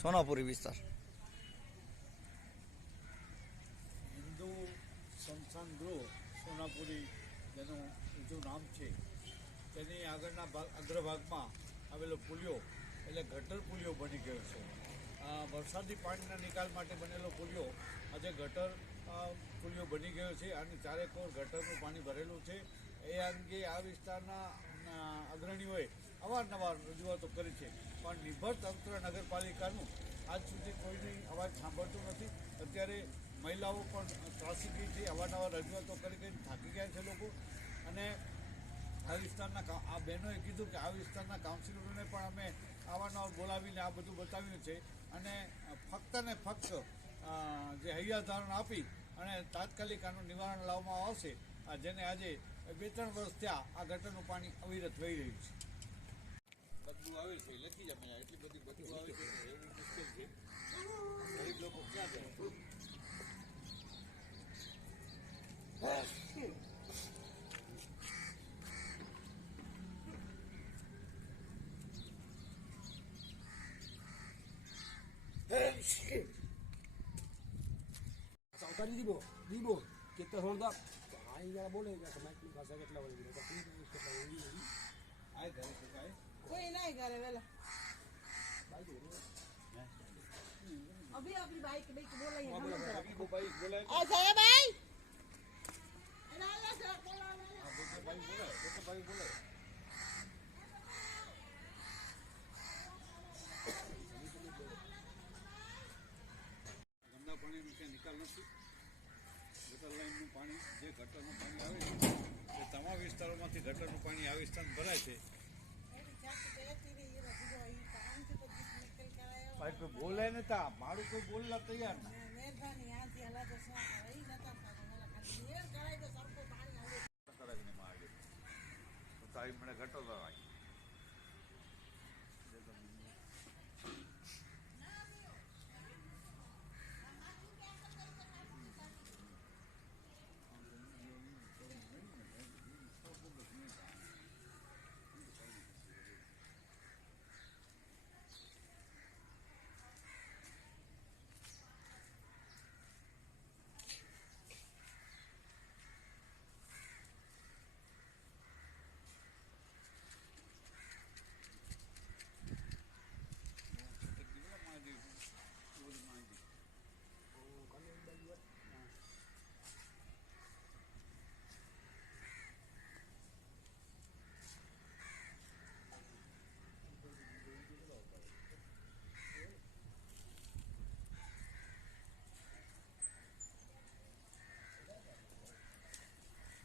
સોનાપુરી વિસ્તાર. હિન્દુ સ્મશાન ગૃહ સોનાપુરી જેનું ઊંચું નામ છે, તેની આગળના અગ્રભાગમાં આવેલો પુલિયો એટલે ગટર પુલિયો બની ગયો છે. વરસાદી પાણીના નિકાલ માટે બનેલો પુલિયો આજે ગટર પુલિયો બની ગયો છે અને ચારેકોર ગટરનું પાણી ભરેલું છે. એ અંગે આ વિસ્તારના અગ્રણીઓએ અવારનવાર રજૂઆતો કરી છે, પણ નિર્ભર તંત્ર નગરપાલિકાનું આજ સુધી કોઈની અવાજ સાંભળતું નથી. અત્યારે મહિલાઓ પણ ત્રાસી ગઈ છે, અવારનવાર રજૂઆતો કરી થાકી ગયા છે લોકો. અને આ વિસ્તારના આ બહેનોએ કીધું કે આ વિસ્તારના કાઉન્સિલરોને પણ અમે અવારનવાર બોલાવીને આ બધું બતાવ્યું છે અને ફક્ત ને ફક્ત જે હૈયાધારણ આપી અને તાત્કાલિક આનું નિવારણ લાવવામાં આવશે, જેને આજે 2-3 વર્ષ થયા આ ગટરનું પાણી અવિરત વહી રહ્યું છે. બદબુ આવે છે, લખી જાય એટલી બધી બદબુ આવે છે, એવું મુશ્કેલ છે. ગરીબ લોકો ક્યાં જાય? ઉતારી દીબો કેટલા થોડા પાણી જરા બોલે માઇકની ભાષા કેટલા વળી આ ઘરે સુકાય કોઈ નહીં કરે વેલા અભી અભી બાઈક બોલાય બોલાય આ જાય ભાઈ ભાઈ બોલાય ગંદા પાણીનો ક્યાં નિકાલ નથી. ગટર લાઈનનું પાણી જે ગટરનું પાણી આવે છે એ તમામ વિસ્તારોમાંથી ગટરનું પાણી આ વિસ્તાર ભરાય છે. ભાઈ કોઈ બોલે નતા, મારું કોઈ બોલવા તૈયાર ના. મહેરબાની આથી હલા તો શું રહી નતા ખાલી મેર કરાય તો સરકો પાણી આવે કરાવીને માં આવી તો તારી મને ગટર લાવી